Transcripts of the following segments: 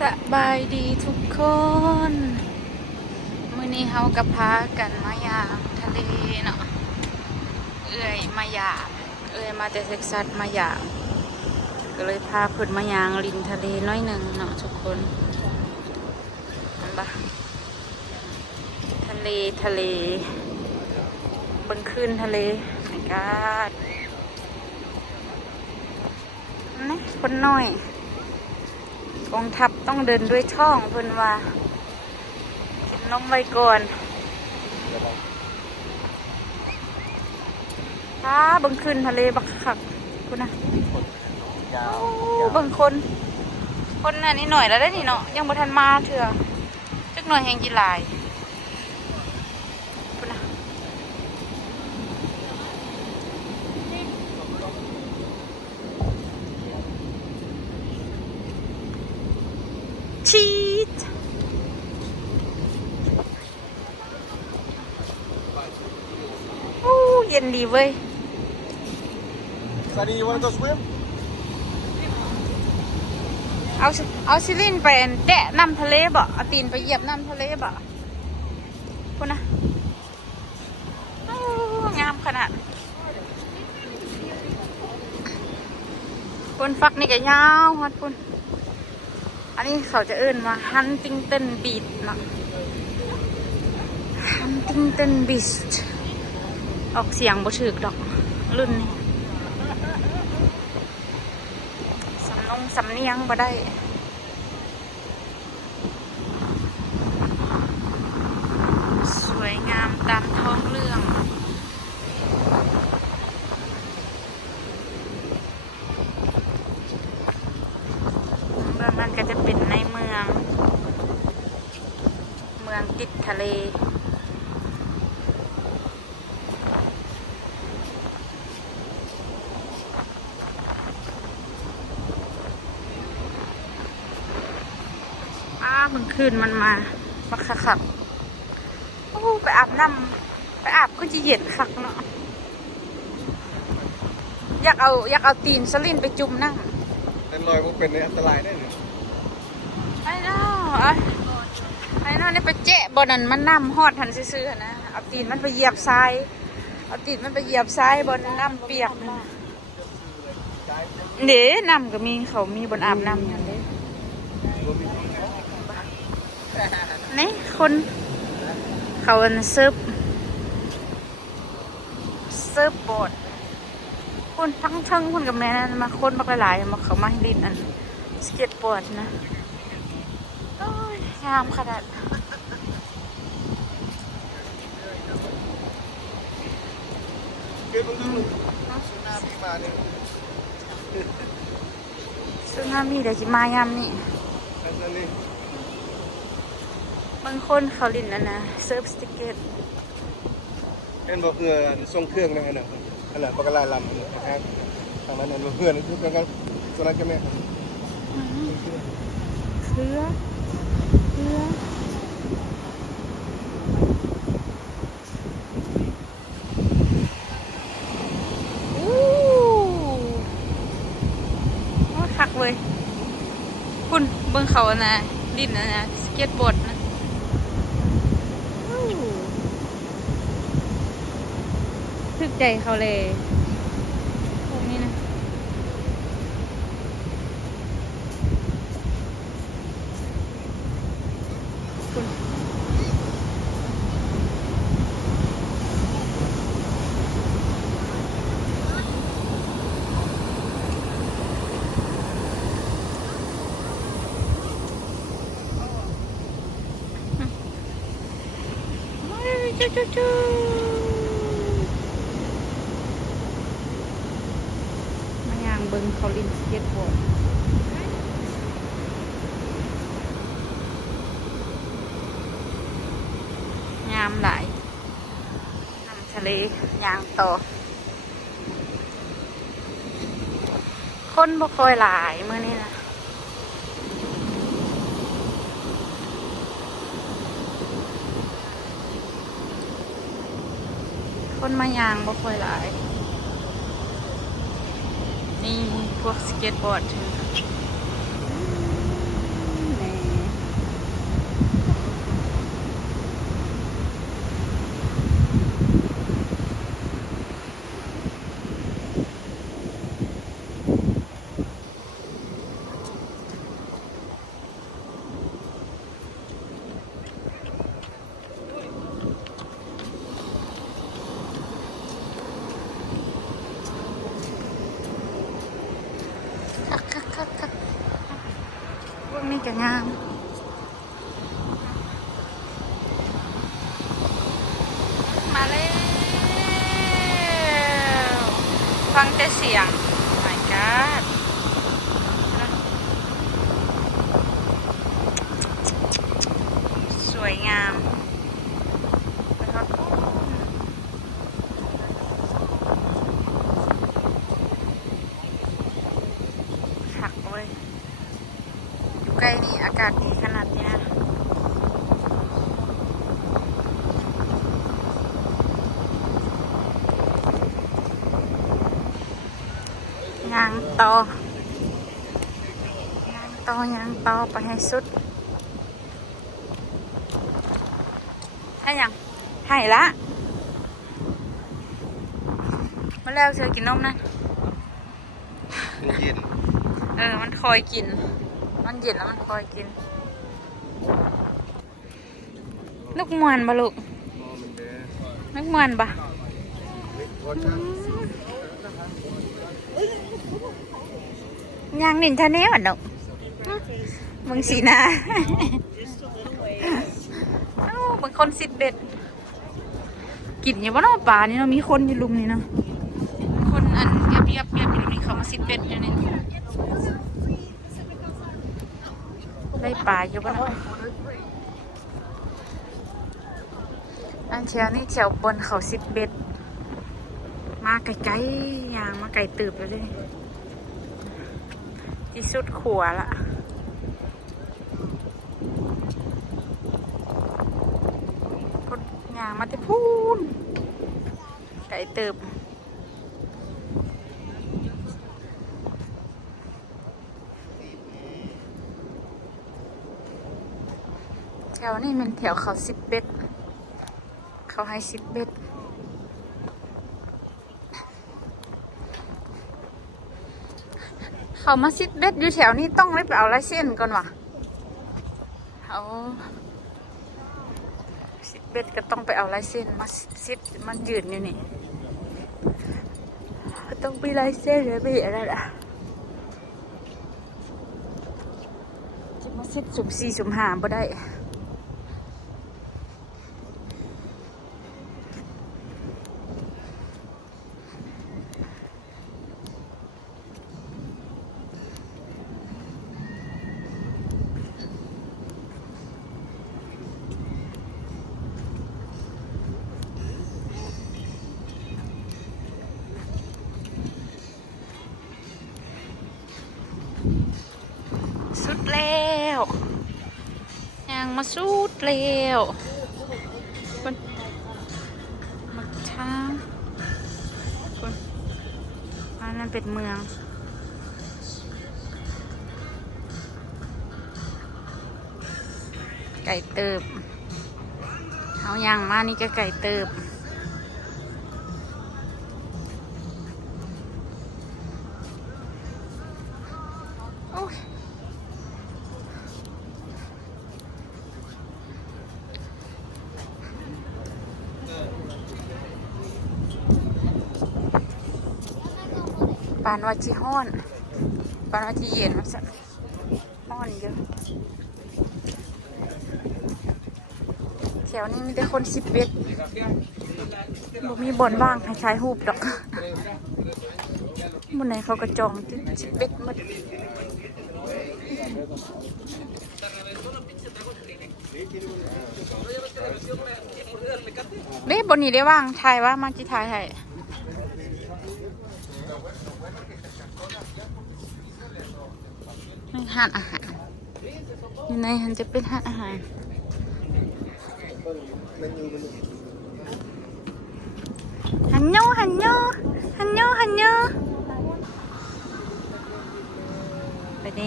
สบายดีทุกคน มื้อนี้เฮากับพากันมายามทะเลเนาะเอื้อยมายามเอื้อยมาแต่เท็กซัสมายามก็เลยพาเพิ่นมายางริมทะเลน้อยหนึ่งเนาะทุกคนเห็นปะทะเลบนคืนทะเลอากาศนี่คนน้อยกองทัพต้องเดินด้วยช่องเพิ่นว่ากินนมไว้ก่อนบังคืนทะเลบักคักคุณนะบางคนอันนี้หน่อยแล้วได้นี่เนาะยังบ่ทันมาเถื่อจักหน่อยแหงจีหลายคุณนะชีสเย็นดีเว้ย Sunny, you wanna go swim? เอาซิลินไปแตะน้ำทะเลบ่เอาตีนไปเหยียบน้ำทะเลบ่คุณนะงามขนาดคุณฟักนี่ก็ยาวฮอดคุณอันนี้เขาจะเอิ้นว่าฮันติงตันบีชเนาะฮันติงตันบีชออกเสียงบ่ถูกดอกรุ่นนี้สำเนียงบ่ได้สวยงามตามท้องเรื่องเมืองนั้นก็จะเป็นในเมืองติดทะเลเมื่อคืนมันมาคักโอ้ไปอาบน้ำไปอาบก็จะเย็นคักเนาะอยากเอาตีนสลินไปจุ่มน้ำ เป็นรอยมันเป็นอันตรายได้หรือ ไอ้น้อนี่ไปเจ๊บอนันมันน้ำฮอดทันซื่อๆนะเอาตีนมันไปเหยียบทรายบนน้ำเปียกนะเดี๋ยวน้ำก็มีเขามีบนอาบน้ำอย่างนี้นี่คนเขาเซิร์ฟบอร์ดคนทั้งคนกับแม่นะมาคนบักหลายมาเขามาให้ลินอันสเก็ตบอร์ดนะโอ้ยงามขนาดเกิดมันดูสุนามีมาเนี่ย ซึ่งถ้ามีเดี๋ยวจะมายามนี่ อันนี้ บางคนเขาลินอันนะเซิร์ฟสเก็ต เอ็นบอกเพื่อนทรงเครื่องนะอันนั้นปากกาลายลำนะครับทางนั้นเพื่อนทุกคนก็ตัวนั้นก็แม่เครือคักเลยคุณเบิ่งเขานะดินนะสเก็ตบอร์ดนะทึกใจเขาเลยพวกนี้นะคุณจูมาย่างเบิ่งเขาลินสเก็ตบอร์ดงามหลายน้ำทะเลยางต่อคนบ่ค่อยหลายมื้อนี้นะคนมายางบ่ค่อยหลาย นี่พวกสเก็ตบอร์ดนี่ นี้ก็งามมาแล้วฟังแต่เสียง my god สวยงามแล้วก็หักเลยอยู่ใกล้นี่อากาศดีขนาดนี้นะยางต่อยางต่อไปให้สุดให้ยังให้ละมาแล้วเธอกินนมนะ มันเย็น มันคอยกินมันเย็นแล้วมันคอยกินลูกมวนปะลูกลูกมวนปะยางนินทะเนวะหนูมึงสีนาบางคน10 เบ็ดกินอยู่ว่าน้องป่านี่เนาะมีคนอยู่ลุมนี่เนาะคนอันเยียบอยู่นี่เขามา10 เบ็ดอยู่นี่ได้ป่าอยู่บ้านอันเชียวนี่เชียวบนเขา10 เบ็ดมาไกลๆยางมาไกลตืบแล้วเลยที่สุดขัวละคนยางมาแต่พูนไกลตืบแถวนี้มันแถวเขา10 เบ็ดเขาให้10 เบ็ดเขามา10 เบ็ดอยู่แถวนี้ต้องได้ไปเอาลายเส้นก่อนวะเอา10 เบ็ดก็ต้องไปเอาลายเส้นมา10มันยืนอยู่นี่ต้องไปลายเส้นหรือไปอะไรล่ะจะมา10 สุ่ม 4 สุ่ม 5บ่ได้สุดแล้วยังมาสุดแล้วคนมักช้างคนอันนั้นเป็นเมืองไก่เติบเอาอย่างมานี่ก็ไก่เติบปานว่าจีฮ้อนปานว่าจีเย็นมันสั่นฮ้อนเยอะแถวนี้มีแต่คน10 เบ็ดบ่มีบ่อนว่างให้ชายหูบดอกบนไหนเขากระจอง10 เบ็ดหมดเด้บนนี้ได้ว่างถ่ายว่ามาจีถ่ายให้ห้านอาหารอยู่ในหันจะเป็นห้านอาหารฮันโยฮันโยฮันโยฮันโยไปแน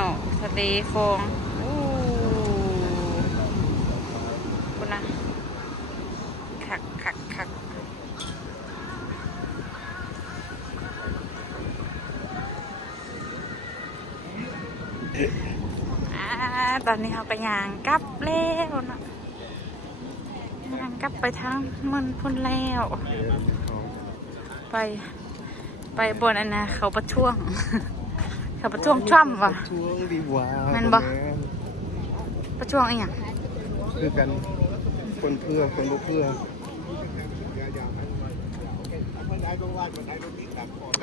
วทะเลฟองคุณนะคักตอนนี้เราไปย่างกลับแล้วนะย่างกลับไปทางมันพุ่นแล้วไปบนอันนะเขาประท้วง เขาประท้วงทรัมป์ว่ะ ประท้วงดีว่า แม่นบ่ ประท้วงอีหยัง คือกันคนเพื่อคนบ่เพื่อ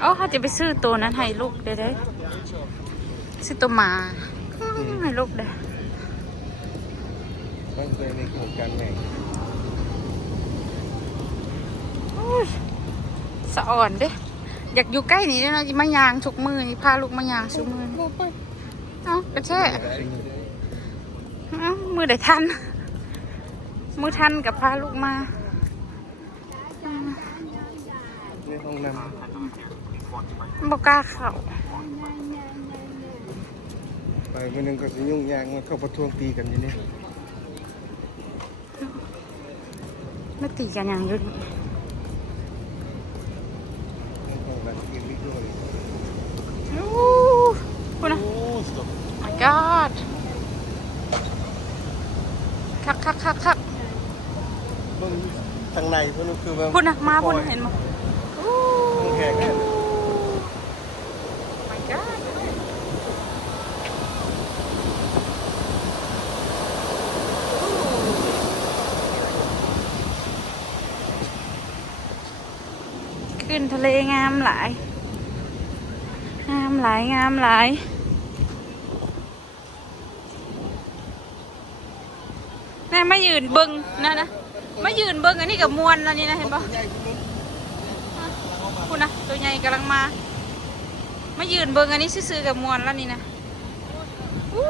เอ้าเขาจะไปซื้อตัวนั้นให้ลูกเด้อซื้อตัวหมาให้ลูกเด้อ ตั้งใจในโครงการแห่ง อุ้ยสะอ่อนเด้อยากอยู่ใกล้นี่เด้อนะมายางทุกมือนี่พาลูกมายางทุกมือเอ้ากระแช่เอ้ามือได้ทันมือทันกับพาลูกมา ในห้องน้ บ่กล้าเข้า ำไปมื้อนึงก็สิยุ่งยากมันเข้าประท้วงตีกันอยู่นี่ ไม่ตีกันอย่างอยู่นี่ ห้องนั้นเอียงนิดด้วย อู้พูดนะ my god คักคักคักคัก เบิ่งทางในเพิ่นคือว่า พูดนะมาพูดนะเห็นมั้ยอู้ ห้องแขกเนี่ย my god ขึ้นทะเลงามหลายงามหลายงามหลายแม่มายืนเบิ้งนะมายืนเบิ้งอันนี้กับมวนแล้วนี่นะเห็นปะคุณนะตัวใหญ่กำลังมายืนเบิ้งอันนี้ซื้อๆกับมวนแล้วนี่นะอู้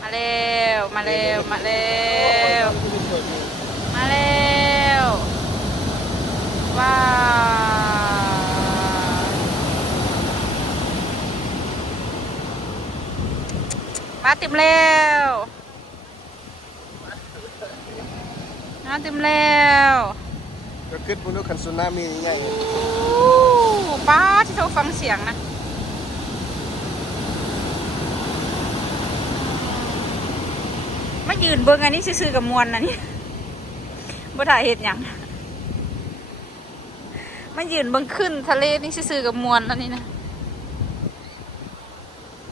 มาเร็วมาเร็วมาเร็วมาเร็วว้าวมาเต็มแล้วมาเต็มแล้ว ก็คิดพุ่นคันสึนามิใหญ่ ป้าที่เขาฟังเสียงนะมายืนเบิ่งอันนี้ซื่อๆกับมวลนะนี่บ่ถ่ายเห็ดหยังมายืนเบิ่งขึ้นทะเลนี่ซื่อๆกับมวลแล้วนี่นะ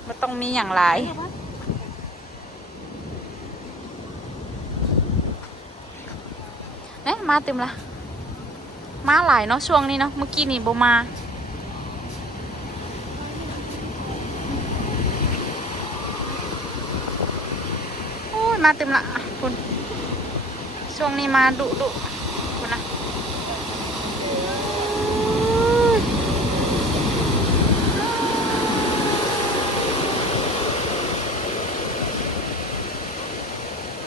มันต้องมีอย่างหลายเอ๊ะมาเต็มละมาหลายเนาะช่วงนี้เนาะเมื่อกี้นี่บ่มาโอ้ยมาเต็มละคุณช่วงนี้มาดุคุณนะ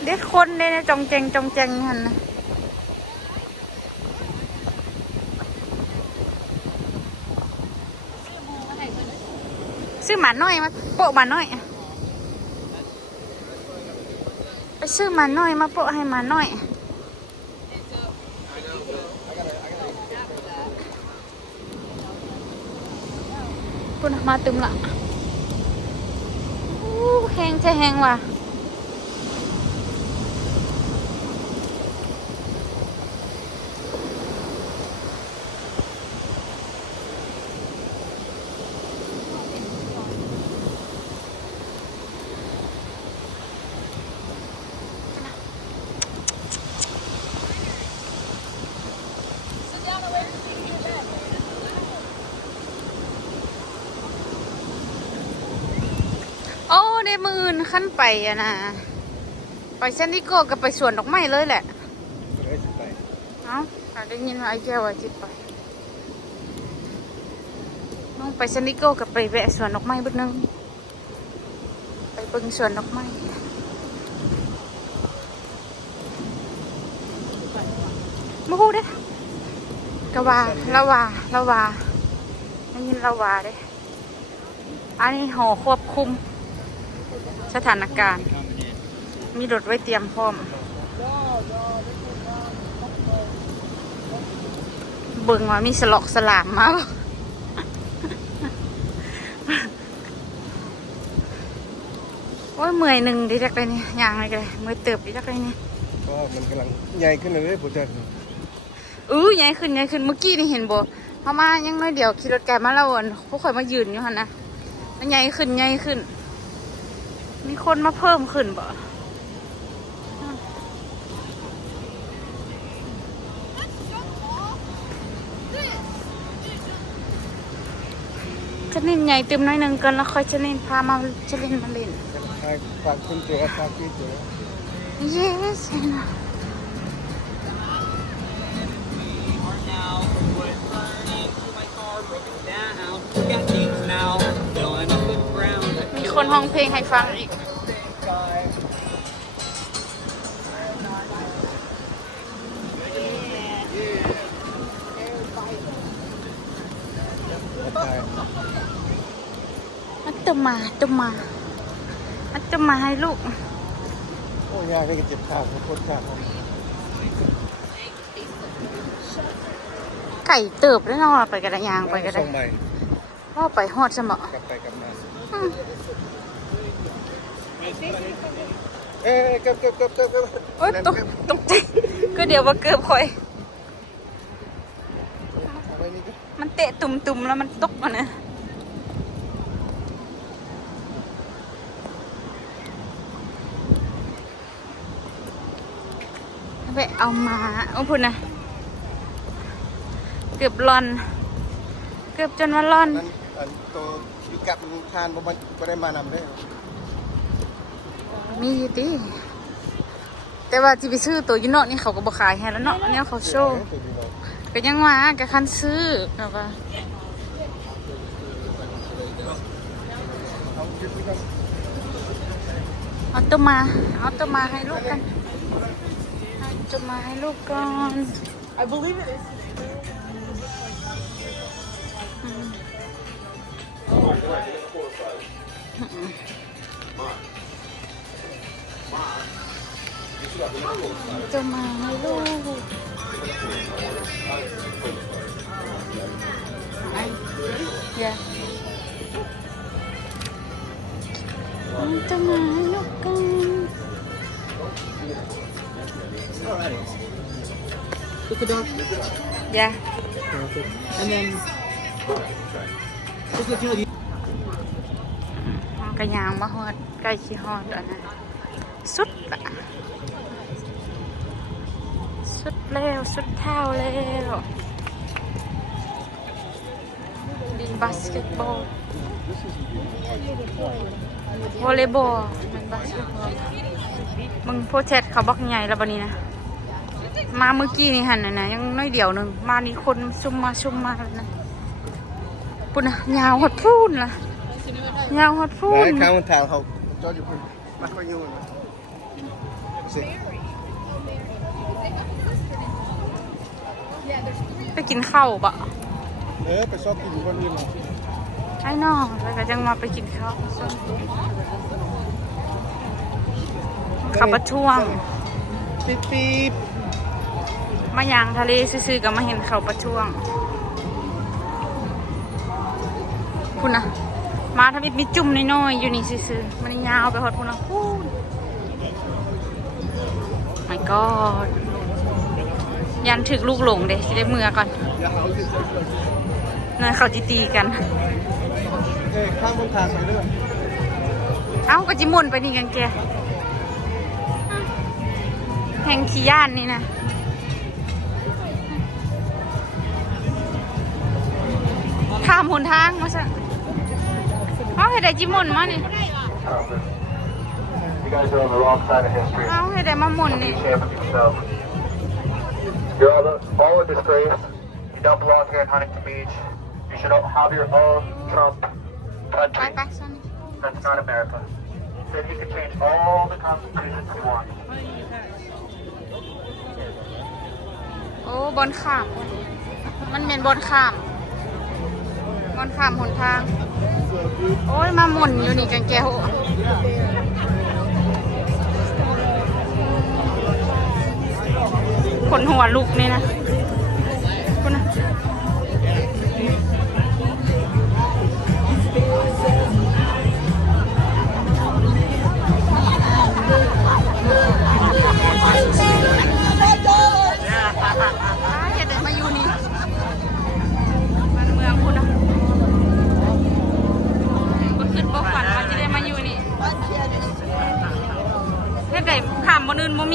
เด็กคนเด้เนี่ยจองแจงหันนะซื้อหมาน้อยมาโปะหมาน้อยไปซื้อหมาน้อยมาโปะให้หมาน้อยปุ่นมาตึมละแห้งใช่แห้งว่ะโอ้ได้มื่นขั้นไปอะนะไปเซนดิโก้กับไปสวนดอกไม้เลยแหละ เลยสิไป เอ้าได้ยินว่าไอ้แก้วว่าจิไปน้องไปเซนดิโก้กับไปแวะสวนดอกไม้บึ้นึงไปเบิ่งสวนดอกไม้มาพูดเด้กะว่าละว่าได้ยินละว่าเด้อันนี้หอควบคุมสถานการณ์มีรถไว้เตรียมพร้อมเบิ่งว่ามีสลอกสลามมาบ่โอ้ยเมื่อยหนึ่งดิจักเลยนี่ย่างเลยกันเลยเมื่อยเติบดิจักเลยนี่ ก็มันกำลังใหญ่ขึ้นเรื่อยๆผมจะ ใหญ่ขึ้นเมื่อกี้นี่เห็นบ่ พอมายังน้อยเดียวขี่รถไก่มาแล้วพวกข่อยมายืนอยู่หั่นนะมันใหญ่ขึ้นใหญ่ขึ้นมีคนมาเพิ่มขึ้นบ่จะเล่นใหญ่เต็มน้อยหนึ่งกันแล้วค่อยจะเล่นพามาจะเล่นมาเล่น ฝากคุณเจ๋อฝากพี่เจ๋อ yes นะ มีคนห้องเพลงให้ฟังอีกอัตมาให้ลูก โอ้ยากนี่ก็เจ็บขาโคตรขาด ไก่เติบแล้วเนาะไปกระดายางไปกระดา ส่ ย งใหม่ พ่อไปฮอดสมอก ลับไปกลับมา อืม เอ๊ะเก็บ โอ๊ยตกใจก็เดี๋ยวว่าเกือบคอย เอาไว้นี่ก็ มันเตะตุ่มๆแล้วมันตกมาเนี่ยไปเอามาโอ้พุ่นนะเกือบร่อน เกือบจนว่าร่อน นั่นอันโตอยู่กับทานบ่ได้มานำได้ มีอยู่ดิแต่ว่าที่ไปซื้อตัวยูโนนี่เขาก็บอกขายให้แล้วเนาะอันนี้เขาโชว์ก็ยังว่ากับคันซื้อแล้วก็เอาตัวมาให้ลูกกันเอาตัวมาให้ลูกก่อน I believe it is. จะมาให้ลูกอย่าจะมาให้ลูกกัน Look at dog. อย่า And then look at you. กระยางมาฮอดใกล้ขี้ฮอดแล้วนะสุดละสุดแล้วสุดเท่าแล้วดินบาสเกตบอลวอลเลย์บอลมันบาสเกตบอลมึงโพสแชทเขาบอกใหญ่แล้วบันนี้นะมาเมื่อกี้นี่หันนะยังน้อยเดียวหนึ่งมานี่คนซุ่มมาแล้วนะปุ่นนะยาวหดพูนล่ะยาวหดพูน ข้างมันทางเขาจอดอยู่คุณมาค่อยยุ่งสิ ไปกินข้าวปะ ไปชอบกินอยู่คนอื่น ใช่น้องแล้วก็จังมาไปกินข้าวขับประช่วง ปี๊บ มายางทะเลซื่อๆก็มาเห็นเขาประช่วงคุณนะมาทำอิดมีจุ่มน้อยๆอยู่นี่ซื่อๆมันยาวไปหอดคุณนะพูด my god ยันถึกลูกหลงเด็สิได้เมื่อก่อน อย่าเอาสิ นะเขาจีตีกัน ข้างบนทางไปเรื่อย เอ้าก็จิมุนไปนี่กันแกแห่งขี้ย่านนี่นะข้ามหนทางมาซะเอาให้ได้จิมุนมานี่ You guys are on the wrong side of history. เอาให้ได้มาหมุนนี่ Be ashamed of yourself. You're all a disgrace. You don't belong here in Huntington Beach. You should have your own Trump ไป country. ไปซะนี่ That's not America. Then you can change all the constitutions you want. โอ้บนข้าม มันเป็นบนข้ามหนทาง โอ้ยมาหมุนอยู่นี่กันแกโหขนหัวลุกนี่นะคุณนะอย่าได้มาอยู่นี่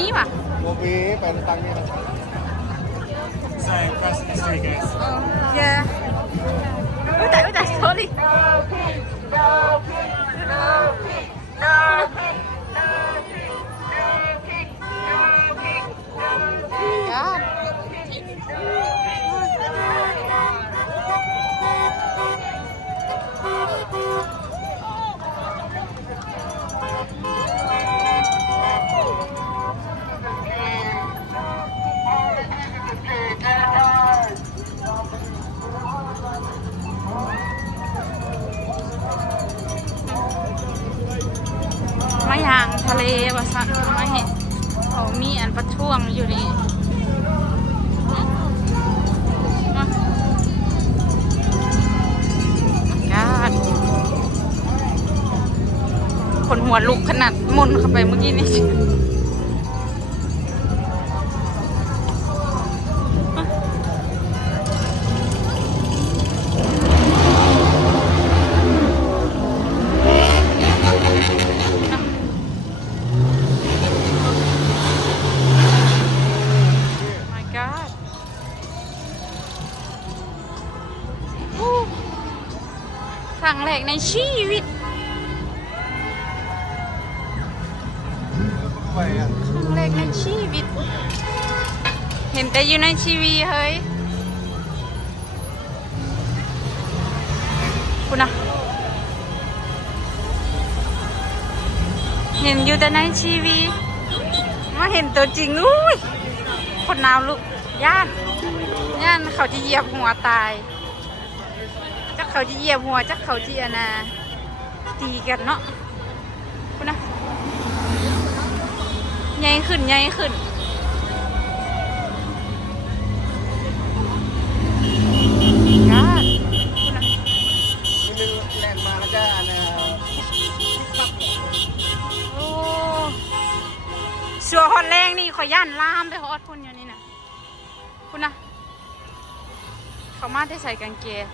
มีป่ะ โมบีไปตังนี่นะ So across the street, guys. Yeah. Sorry. God.มาอย่างทะเลว่าสักมาเห็นเขามีอันประท้วงอยู่นี่กาดคนหัวลุกขนาดมุนเข้าไปเมื่อกี้นี่ครั้งแรกในชีวิต ไปอ่ะ ครั้งแรกในชีวิต เห็นแต่อยู่ในทีวีเฮ้ยคุณนะเห็นอยู่แต่ในทีวีมาเห็นตัวจริงอุ้ยคนนาวลูกย่านเขาจะเหยียบหัวตายจักเขาจะเหยียบหัวจักเขาจะนาตีกันเนาะคุณนะใหญ่ขึ้นกาดคุณนะ นี่มันแลนมาแล้วก็อันโอ้สัวฮอดแรงนี่ขอย่านลามไปฮอดพุ่นอยู่นี่นะคุณนะเขามาได้ใส่กางเกง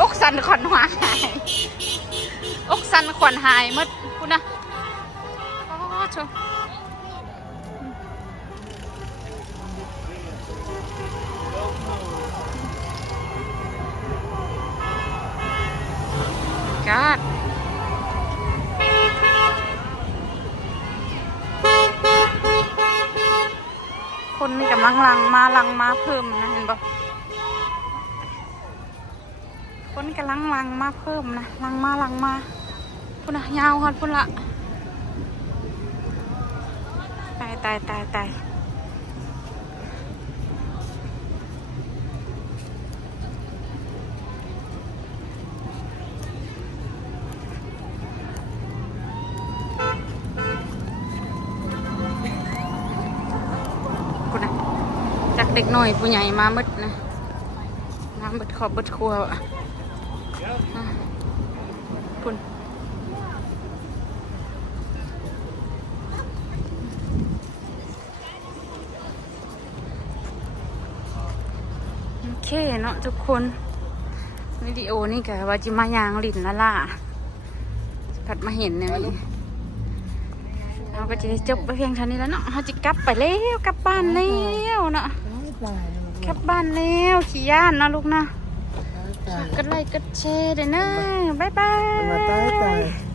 อกสันขวัญหายอกสันขวัญหายหมดคุณนะโอ้ชมกาดคนกำลังลังมาเพิ่มนะเห็นปะคนกำลังลังมาเพิ่มนะลังมาพุ่นนะยาวฮอดพุ่นละตายพุ่นนะจากเด็กหน่อยผู้ใหญ่มามืดนะน้ำเบิดขอบเบิดครัวอะพุ่นโอเคเนาะทุกคนวิดีโอนี่กะว่าจิมายางลินละล่ะผัดมาเห็นเนี่ยเราก็จะจบไปเพียงเท่านี้แล้วเนาะเราจะกลับไปแล้วกลับบ้านแล้วเนาะกลับบ้านแล้วขี่ย่านนะลูกนะกดไลค์กดแชร์ด้วยนะบ๊ายบาย